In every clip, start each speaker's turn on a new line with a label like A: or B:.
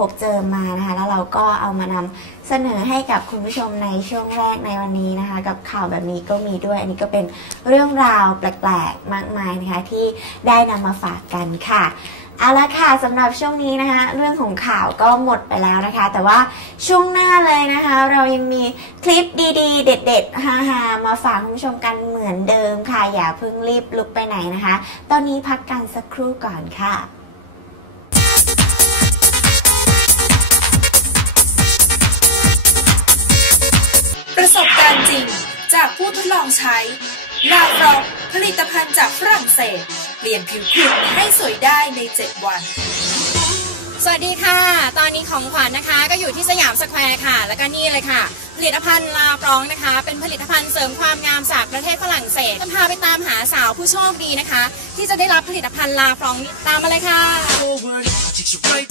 A: พบเจอมานะคะแล้วเราก็เอามานำเสนอให้กับคุณผู้ชมในช่วงแรกในวันนี้นะคะ กับข่าวแบบนี้ก็มีด้วย อันนี้ก็เป็นเรื่องราวแปลกๆมากมายนะคะที่ได้นำมาฝากกันค่ะเอาละค่ะสำหรับช่วงนี้นะคะเรื่องของข่าวก็หมดไปแล้วนะคะ แต่ว่าช่วงหน้าเลยนะคะ เรายังมีคลิปดีๆ เด็ดๆฮาๆมาฝากคุณผู้ชมกันเหมือนเดิมค่ะ อย่าเพิ่งรีบลุกไปไหนนะคะ ตอนนี้พักกันสักครู่ก่อนค่ะ
B: การจริงจากผู้ทดลองใช้ลาฟรองผลิตภัณฑ์จากฝรั่งเศส เปลี่ยนผิวคุณให้สวยได้ใน 7 วัน
C: สวัสดีค่ะ ตอนนี้ของขวัญนะคะ ก็อยู่ที่สยามสแควร์ค่ะ แล้วก็นี่เลยค่ะ ผลิตภัณฑ์ลาฟรองนะคะ เป็นผลิตภัณฑ์เสริมความงามจากประเทศฝรั่งเศสจะพาไปตามหาสาวผู้โชคดีนะคะ ที่จะได้รับผลิตภัณฑ์ลาฟรองตามมาเลยค่ะ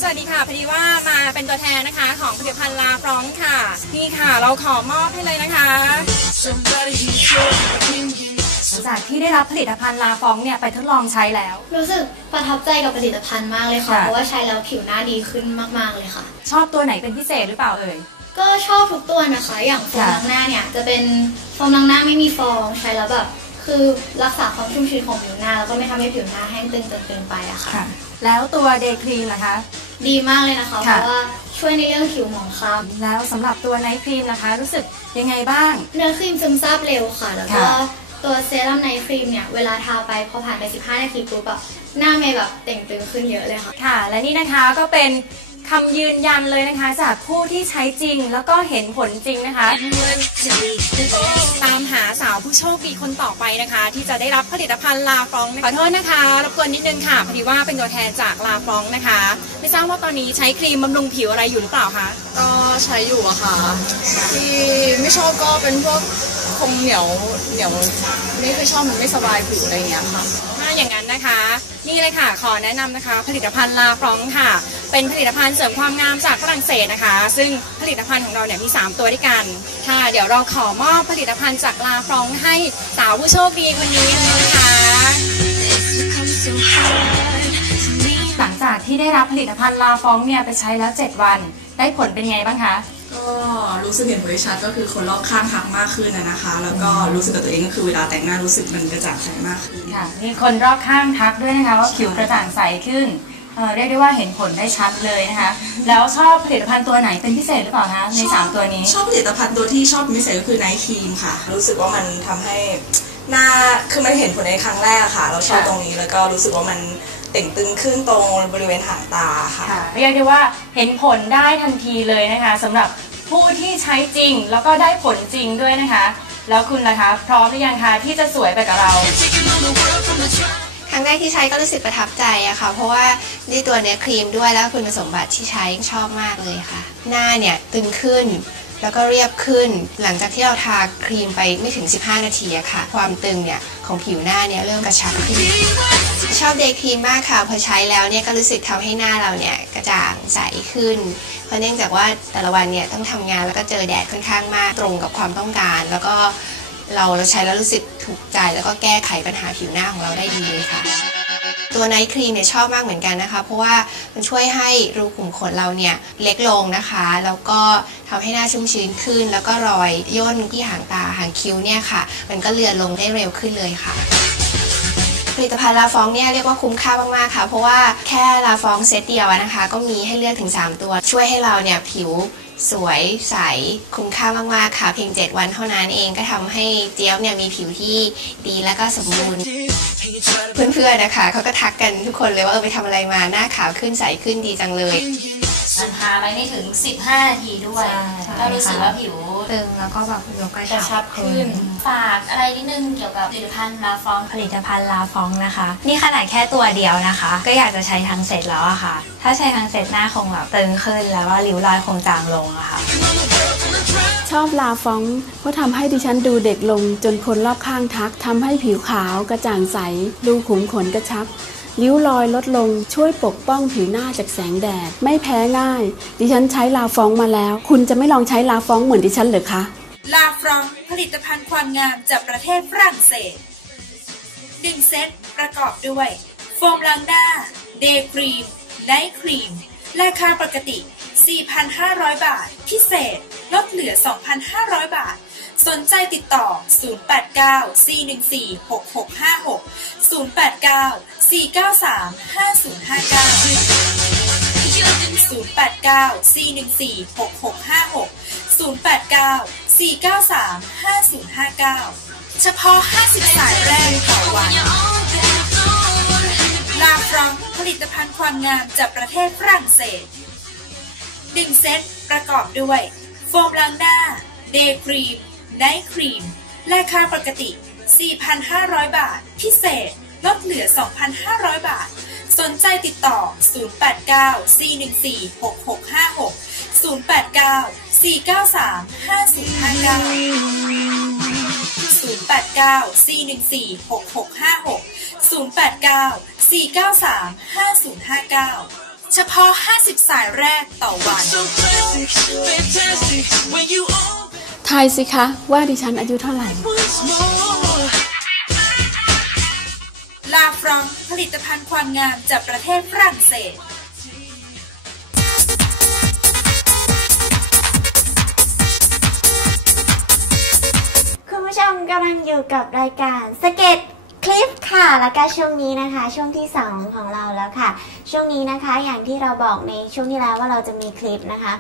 C: สวัสดีค่ะพอดีว่ามาเป็นตัวแทนนะคะ ของผลิตภัณฑ์ลาฟรองค่ะ นี่ค่ะเราขอมอบให้เลยนะคะจากที่ได้รับผลิตภัณฑ์ลาฟองเนี่ยไปทดลองใช้แล้ว
D: รู้สึกประทับใจกับผลิตภัณฑ์มากเลยค่ะ
C: ค่ะ
D: เพราะว่าใช้แล้วผิวหน้าดีขึ้นมากๆเลยค่ะ
C: ชอบตัวไหนเป็นพิเศษหรือเปล่าเอ่ย
D: ก็ชอบทุกตัวนะคะ อย่างโฟม
C: ค่ะ
D: ล้างหน้าเนี่ย จะเป็นโฟมล้างหน้าไม่มีฟองใช้แล้วแบบคือรักษาความชุ่มชื้นของผิวหน้า แล้วก็ไม่ทำให้ผิวหน้าแห้งตึงจนเกินไปอะค่ะ
C: แล้วตัวเดย์ครีมล่ะคะ
D: ดีมากเลยนะคะ เพ
C: ค่ะ
D: ราะว่าช่วยในเรื่องผิวหมองคล้ำ
C: แล้วสำหรับตัวไนท์ครีมนะคะ รู้สึกยังไงบ้าง
D: เนื้อครีมซึมซาบเร็วค่ะ แล้วก็
C: ค่ะ
D: ตัวเซรั่มไนท์ครีมเนี่ย เวลาทาไปพอผ่านไป 15 นาทีปุ๊บอะหน้าเมย์แบบเต่งตึงขึ้นเยอะเลยค่ะ
C: ค่ะ และนี่นะคะก็เป็น คำยืนยันเลยนะคะ จากผู้ที่ใช้จริงแล้วก็เห็นผลจริงนะคะ ตามหาสาวผู้โชคดีคนต่อไปนะคะ ที่จะได้รับผลิตภัณฑ์ลาฟองขอโทษนะคะรบกวนนิดนึงค่ะพอดีว่าเป็นตัวแทนจากลาฟองนะคะ ไม่ทราบว่าตอนนี้ใช้ครีมบำรุงผิวอะไรอยู่หรือเปล่าคะ
E: ก็ใช้อยู่อะค่ะ ที่ไม่ชอบก็เป็นพวกคงเหนียวเหนียวไม่ค่อยชอบมันไม่สบายผิวอะไรอย่างเงี้ยค่ะ
C: อย่างนั้นนะคะ นี่เลยค่ะ ขอแนะนำนะคะ ผลิตภัณฑ์ลาฟรองค่ะ เป็นผลิตภัณฑ์เสริมความงามจากฝรั่งเศสนะคะ ซึ่งผลิตภัณฑ์ของเราเนี่ยมี 3 ตัวด้วยกัน ค่ะ เดี๋ยวเราขอมอบผลิตภัณฑ์จากลาฟรองให้สาวผู้โชคดีคนนี้เลยนะคะหลังจากที่ได้รับผลิตภัณฑ์ลาฟองเนี่ยไปใช้แล้ว 7 วัน ได้ผลเป็นไงบ้างคะ
F: ก็รู้สึกเห็นผลที่ชัดก็คือคนรอบข้างทักมากขึ้นนะนะคะ แล้วก็รู้สึกกับตัวเองก็คือเวลาแต่งหน้ารู้สึกมันกระจ่างใสมากขึ้น
C: ค่ะมีคนรอบข้างทักด้วยนะคะว่าผิวกระจ่างใสขึ้นเอ่อเรียกได้ว่าเห็นผลได้ชัดเลยนะคะ แล้วชอบผลิตภัณฑ์ตัวไหนเป็นพิเศษหรือเปล่าคะใน3ตัวนี้
F: ชอบผลิตภัณฑ์ตัวที่ชอบเป็นพิเศษก็คือไนท์ครีมค่ะ รู้สึกว่ามันทำให้หน้าคือมันเห็นผลในครั้งแรกอะค่ะ เราชอบ
C: ค่ะ
F: ตรงนี้แล้วก็รู้สึกว่ามันเต่งตึงขึ้นตรงบริเวณหางตาค่ะ
C: ค่ะเรียกได้ว่าเห็นผลได้ทันทีเลยนะคะสำหรับ ผู้ที่ใช้จริงแล้วก็ได้ผลจริงด้วยนะคะ แล้วคุณล่ะคะ พร้อมหรือยังคะที่จะสวยไปกับเรา
G: ครั้งแรกที่ใช้ก็รู้สึกประทับใจอะค่ะ เพราะว่าด้วยตัวเนื้อครีมด้วยแล้วคุณสมบัติที่ใช้ชอบมากเลยค่ะ หน้าเนี่ยตึงขึ้นแล้วก็เรียบขึ้นหลังจากที่เราทาครีมไปไม่ถึง 15 นาทีอะค่ะ ความตึงเนี่ยของผิวหน้าเนี่ยเริ่มกระชับขึ้น ชอบเดย์ครีมมากค่ะพอใช้แล้วเนี่ยก็รู้สึกทำให้หน้าเราเนี่ยกระจ่างใสขึ้น เพราะเนื่องจากว่าแต่ละวันเนี่ยต้องทำงานแล้วก็เจอแดดค่อนข้างมากตรงกับความต้องการ แล้วก็เราเราใช้แล้วรู้สึกถูกใจแล้วก็แก้ไขปัญหาผิวหน้าของเราได้ดีเลยค่ะ ตัวไนท์ครีมเนี่ยชอบมากเหมือนกันนะคะ เพราะว่ามันช่วยให้รูขุมขนเราเนี่ยเล็กลงนะคะ แล้วก็ทำให้หน้าชุ่มชื้นขึ้น แล้วก็รอยย่นที่หางตาหางคิ้วเนี่ยค่ะ มันก็เลือนลงได้เร็วขึ้นเลยค่ะ ผลิตภัณฑ์ลาฟองเนี่ยเรียกว่าคุ้มค่ามากๆค่ะ เพราะว่าแค่ลาฟองเซตเดียวนะคะ ก็มีให้เลือกถึง 3 ตัว ช่วยให้เราเนี่ยผิวสวยใสคุ้มค่ามากๆค่ะ เพียง 7 วันเท่านั้นเองก็ทำให้เจี๊ยบเนี่ยมีผิวที่ดีและก็สมบูรณ์ เพื่อนๆนะคะเขาก็ทักกันทุกคนเลยว่าเออไปทำอะไรมาหน้าขาวขึ้นใสขึ้นดีจังเลย
H: มันทาไปไม่ถึง 15 นาทีด้วยก็รู้สึกว่าผิว
G: ตึงแล้วก็แบบยกกระ
C: กระชับขึ้น
H: ฝากอะไรนิดนึงเกี่ยวกับผลิตภัณฑ์ลาฟอง
I: ผลิตภัณฑ์ลาฟองนะคะ นี่ขนาดแค่ตัวเดียวนะคะ ก็อยากจะใช้ทั้งเซตแล้วอะค่ะ ถ้าใช้ทั้งเซตหน้าคงแบบตึงขึ้นแล้วก็ริ้วรอยคงจางลงอะค่ะ
J: ชอบลาฟองเพราะทำให้ดิฉันดูเด็กลงจนคนรอบข้างทักทำให้ผิวขาวกระจ่างใสดูขุมขนกระชับ ริ้วรอยลดลงช่วยปกป้องผิวหน้าจากแสงแดด ไม่แพ้ง่าย ดิฉันใช้ลาฟองมาแล้ว คุณจะไม่ลองใช้ลาฟองเหมือนดิฉันเหรือคะ
B: ลาฟองผลิตภัณฑ์ความงามจากประเทศฝรั่งเศสหนึ่งเซตประกอบด้วย โฟมล้างหน้า เดย์ครีม ไนท์ครีม ราคาปกติ 4,500 บาท พิเศษ ลดเหลือ 2,500 บาท สนใจติดต่อ 089-414-6656 089-493-5059 089-493-5059 เฉพาะ 50 สายแรกต่อวันลาฟรองผลิตภัณฑ์ความงามจากประเทศฝรั่งเศส 1 เซตประกอบด้วย โฟมล้างหน้า เดย์ครีม ไนท์ครีม ราคาปกติ 4,500 บาท พิเศษ ลดเหลือ 2,500 บาท สนใจติดต่อ 089-414-6656 089-493-5059 089-493-5059 เฉพาะ 50 สายแรกต่อวัน
J: ทายสิคะว่าดิฉันอายุเท่าไหร่
B: ลาฟรองผลิตภัณฑ์ความงามจากประเทศฝรั่งเศส
A: คุณผู้ชมกำลังอยู่กับรายการสเก็ตคลิปค่ะ แล้วก็ช่วงนี้นะคะ ช่วงที่ 2 ของเราแล้วค่ะ ช่วงนี้นะคะอย่างที่เราบอกในช่วงที่แล้วว่าเราจะมีคลิปนะคะ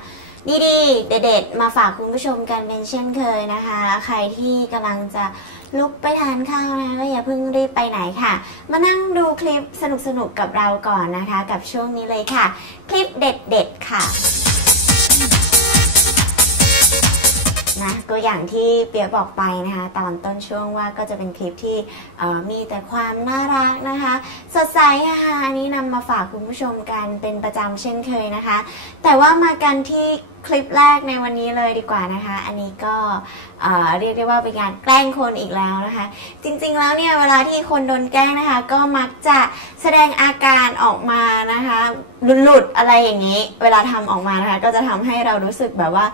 A: ดีๆ เด็ดๆ มาฝากคุณผู้ชมกันเป็นเช่นเคยนะคะ ใครที่กำลังจะลุกไปทานข้าวนะก็อย่าเพิ่งรีบไปไหนค่ะ มานั่งดูคลิปสนุกๆกกับเราก่อนนะคะ กับช่วงนี้เลยค่ะ คลิปเด็ดๆค่ะ นะก็อย่างที่เปียบอกไปนะคะตอนต้นช่วงว่าก็จะเป็นคลิปที่มีแต่ความน่ารักนะคะ สดใสค่ะอันนี้นำมาฝากคุณผู้ชมกันเป็นประจำเช่นเคยนะคะ แต่ว่ามากันที่คลิปแรกในวันนี้เลยดีกว่านะคะ อันนี้ก็เรียกได้ว่าเป็นการแกล้งคนอีกแล้วนะคะ จริงๆแล้วเนี่ยเวลาที่คนโดนแกล้งนะคะ ก็มักจะแสดงอาการออกมานะคะหลุดๆอะไรอย่างนี้ เวลาทำออกมานะคะ ก็จะทำให้เรารู้สึกแบบว่า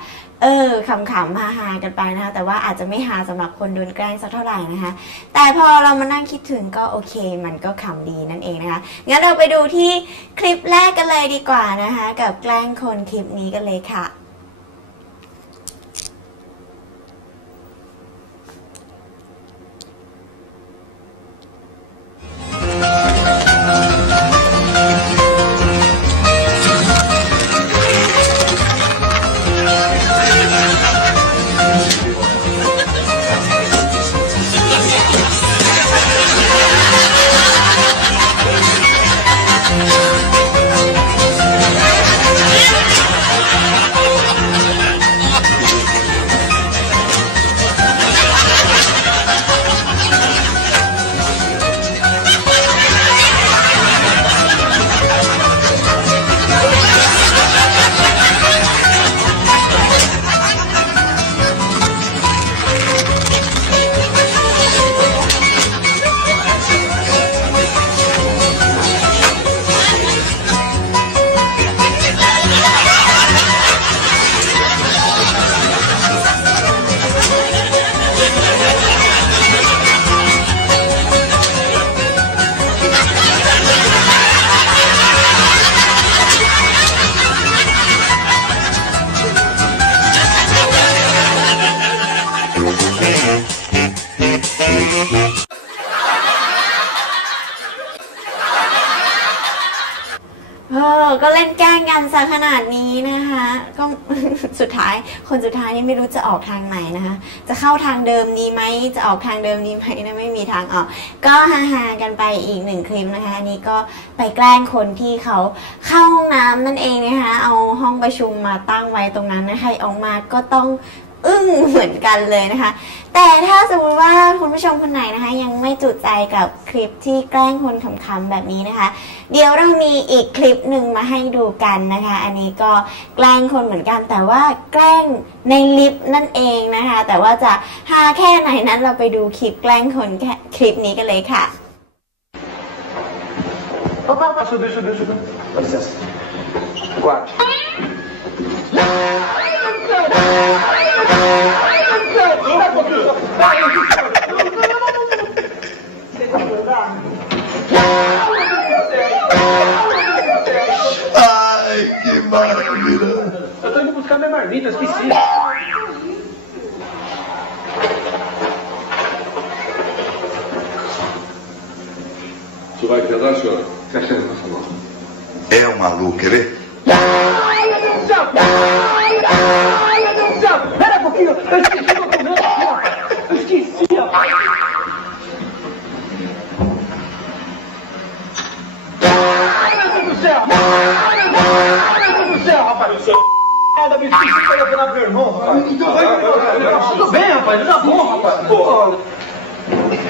A: เออขำๆฮาๆกันไปนะคะ แต่ว่าอาจจะไม่ฮาสำหรับคนโดนแกล้งสักเท่าไหร่นะคะ แต่พอเรามานั่งคิดถึงก็โอเค มันก็ขำดีนั่นเองนะคะ งั้นเราไปดูที่คลิปแรกกันเลยดีกว่านะคะ กับแกล้งคนคลิปนี้กันเลยค่ะ เออ ก็เล่นแกล้งกันซะขนาดนี้นะคะ ก็ สุดท้ายคนสุดท้ายนี่ไม่รู้จะออกทางไหนนะคะ จะเข้าทางเดิมดีไหมจะออกทางเดิมดีไหมนะไม่มีทางออก ก็ฮาๆกันไปอีกหนึ่งคลิปนะคะ อันนี้ก็ไปแกล้งคนที่เขาเข้าห้องน้ำนั่นเองนะคะ เอาห้องประชุมมาตั้งไว้ตรงนั้นนะใครออกมาก็ต้องอึ้งเหมือนกันเลยนะคะ แต่ถ้าสมมติว่าคุณผู้ชมคนไหนนะคะ ยังไม่จุใจกับคลิปที่แกล้งคนขำๆแบบนี้นะคะ เดี๋ยวเรามีอีกคลิปหนึ่งมาให้ดูกันนะคะ อันนี้ก็แกล้งคนเหมือนกัน แต่ว่าแกล้งในลิฟต์นั่นเองนะคะ แต่ว่าจะฮาแค่ไหนนั้นเราไปดูคลิปแกล้งคนแค่คลิปนี้กันเลยค่ะ
K: Subir, subir, subir. Dá licença. Quatro. Ai, que Eu tô indo buscar minha marmita, eu esqueci.
L: Você vai casar, senhora? Você acha que vai falar?
M: É um maluco, quer ver?
K: Rapaz! Pro meu irmão, rapaz. Então vai, Tudo bem, rapaz, tá bom, rapaz. Pô.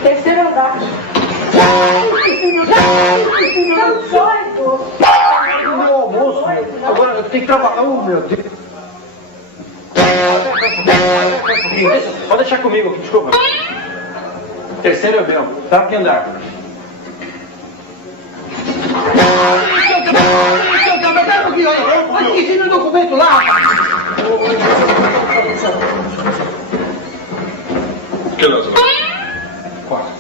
K: Terceiro andar. O meu almoço. Agora eu tenho que trabalhar. Oh, meu Deus. Deixa- Pode deixar comigo aqui, desculpa. Terceiro é meu. Tá? Que andar? Eu esqueci meu documento lá.
L: Que?
K: Quatro.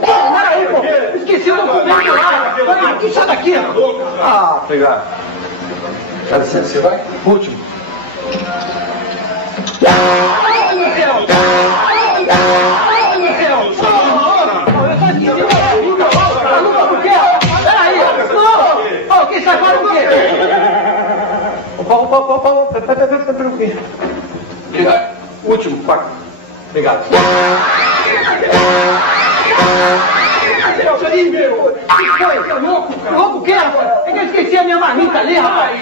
K: Peraí, pô. Esqueci o documento lá. Olha aqui, sai daqui. Ah, obrigado. Dá licença, você vai? Último. Obrigado. Último, quarto. Obrigado. Peraí, meu. O que foi? Você é louco? Louco o quê, rapaz? É que eu esqueci a minha marmita ali, rapaz.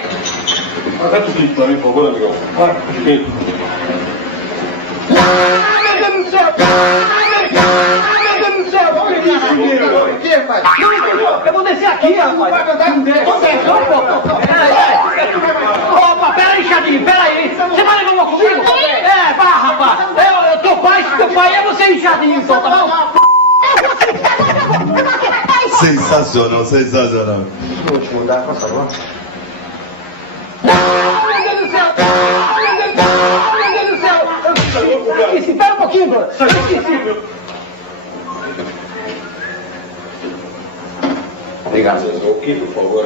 L: Dá tudo isso pra mim, por favor, amigão. Vai.
K: Ai, meu Deus do céu! Ai, meu Deus do céu! Vamos ligar. Não, entendeu? Eu vou descer aqui, rapaz. Vai mandar com Deus. Descendo, pô. Peraí. Opa, peraí, Chadinho, peraí. Você vai levar uma comigo? É, vá, rapaz. Eu, eu tô pai, se teu pai é você e Chadinho, então, tá bom?
M: Sensacional, sensacional.
K: Último, dá, por favor. Ai, meu Deus do céu! Ai, meu Deus do céu! Ai, meu Deus do céu! Eu esqueci, espera um pouquinho, mano. Eu esqueci.
L: Obrigado. O que, por favor?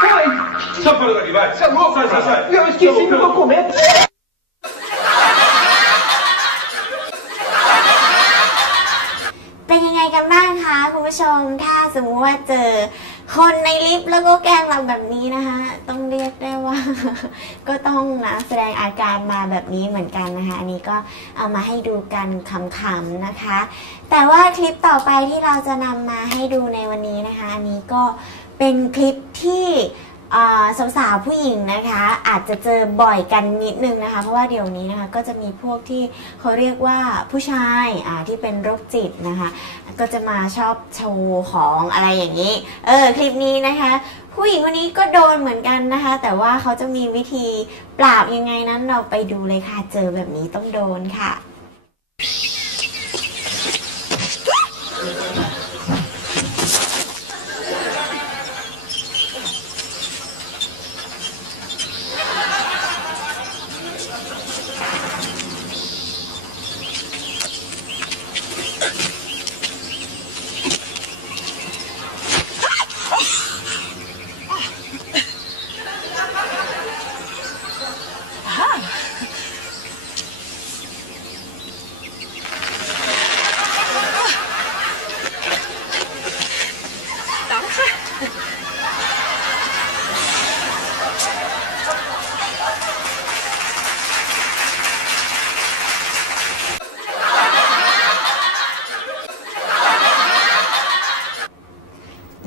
K: Foi!
L: Só para daqui, vai.
K: Você é louco?
L: Sai, sai, sai.
K: Eu esqueci meu documento.
A: เป็นยังไงกันบ้างคะคุณผู้ชม ถ้าสมมติว่าเจอ คนในลิฟต์แล้วก็แกล้งเราแบบนี้นะคะ ต้องเรียกได้ว่า ก็ต้องนะแสดงอาการมาแบบนี้เหมือนกันนะคะ อันนี้ก็เอามาให้ดูกันขำๆนะคะ แต่ว่าคลิปต่อไปที่เราจะนำมาให้ดูในวันนี้นะคะ อันนี้ก็เป็นคลิปที่ สาวๆผู้หญิงนะคะ อาจจะเจอบ่อยกันนิดนึงนะคะ เพราะว่าเดี๋ยวนี้นะคะก็จะมีพวกที่เขาเรียกว่าผู้ชายที่เป็นโรคจิตนะคะ ก็จะมาชอบโชว์ของอะไรอย่างนี้ เออคลิปนี้นะคะ ผู้หญิงคนนี้ก็โดนเหมือนกันนะคะ แต่ว่าเขาจะมีวิธีปราบยังไงนั้นเราไปดูเลยค่ะ เจอแบบนี้ต้องโดนค่ะ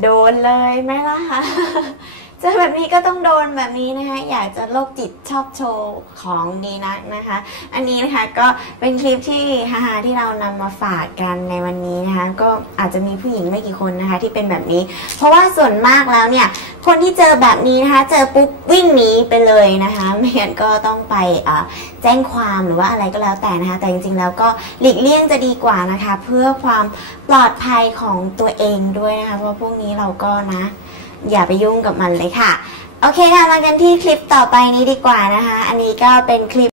A: โดน เล อแบบนี้ก็ต้องโดนแบบนี้นะคะ อยากจะโรคจิตชอบโชว์ของดีนักนะคะ อันนี้นะคะก็เป็นคลิปที่ฮาๆที่เรานำมาฝากกันในวันนี้นะคะ ก็อาจจะมีผู้หญิงไม่กี่คนนะคะ ที่เป็นแบบนี้ เพราะว่าส่วนมากแล้วเนี่ย คนที่เจอแบบนี้นะคะ เจอปุ๊บวิ่งหนีไปเลยนะคะไม่งั้นก็ต้องไปแจ้งความหรือว่าอะไรก็แล้วแต่นะคะ แต่จริงๆแล้วก็หลีกเลี่ยงจะดีกว่านะคะ เพื่อความปลอดภัยของตัวเองด้วยนะคะเพราะพวกนี้เราก็นะ อย่าไปยุ่งกับมันเลยค่ะ โอเคค่ะมากันที่คลิปต่อไปนี้ดีกว่านะคะ อันนี้ก็เป็นคลิป